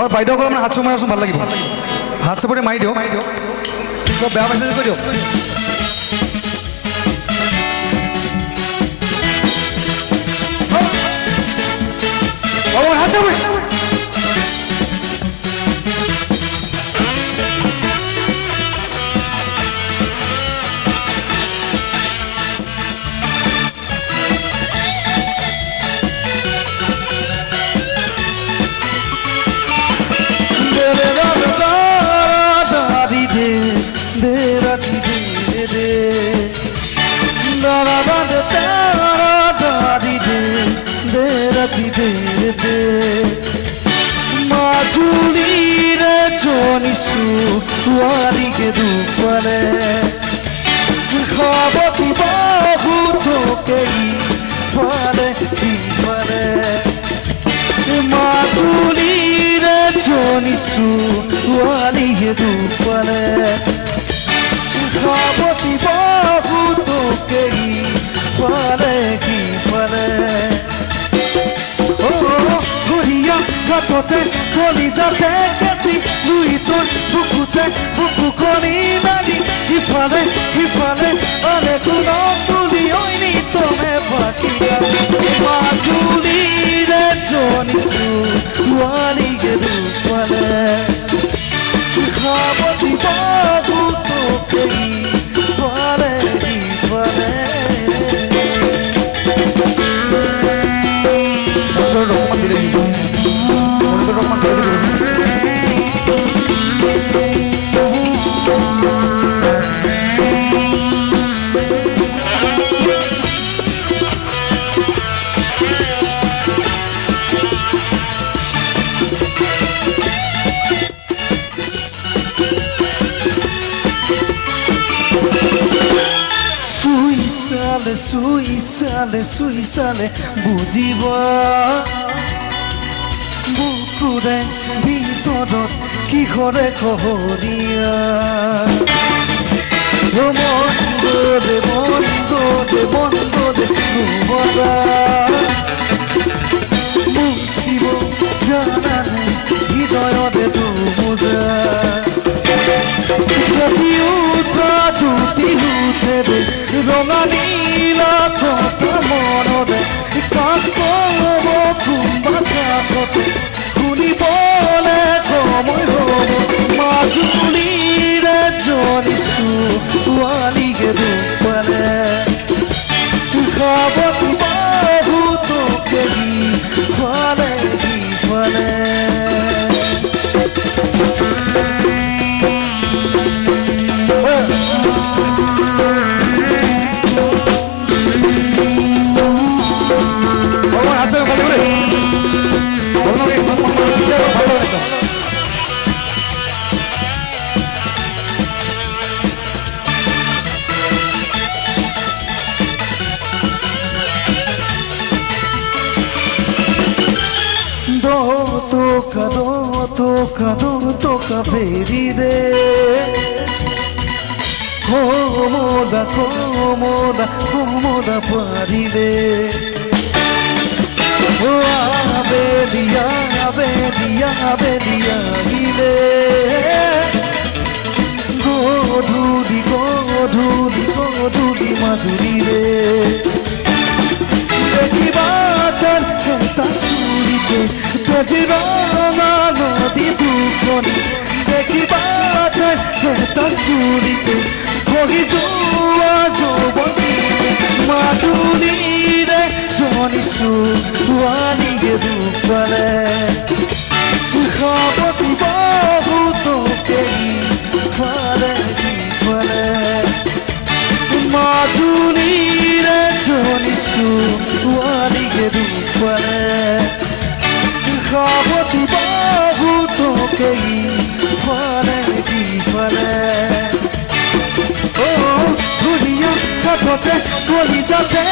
আৰু বাইদেউসকল মানে হাত চুমাই ভাল লাগিব হাত চাপৰি মাৰি দিওঁ বেয়া পাইছে কৈ দিয়ক হাত চাপৰি মাজুলীৰে জনিছো ছোৱালীকে দুপালে খাবতি বহুতকে ইফালে সিফালে মাজুলীৰে জনিছো ছোৱালীকে দুপালে খাবতি বহুতকে ইফালে সিফালে Kapote, kolizate, kesi, luiton, bukute, bukukoni, nani, hifale, ale kuno, tuli, oini, tome, pakia, majuli, re, jonisu, wali, gedu, pale, haboti, babu, tokei, pale, hifale. Suisale, bujiba bukure bitorot ki hore kohoria bondo de nubara musibo janane hidoyo de dumuja Ronganila kota monode kako kumbaka kote kuni bole komoi hobo majulire jonisu wali ge dupale khabati bahu toke fale toka feri re komoda pari re ave dia gile godhuli madhuri re dekibatar heta surite kajrana nodi dukoni dekibatar heta surite kogi joa jobani majulire jonisu wali ge dupale khabati bahu tokei fale majulire jonisu wali ge dupale khabati bahu tokei fale oh dunia kapote kolizate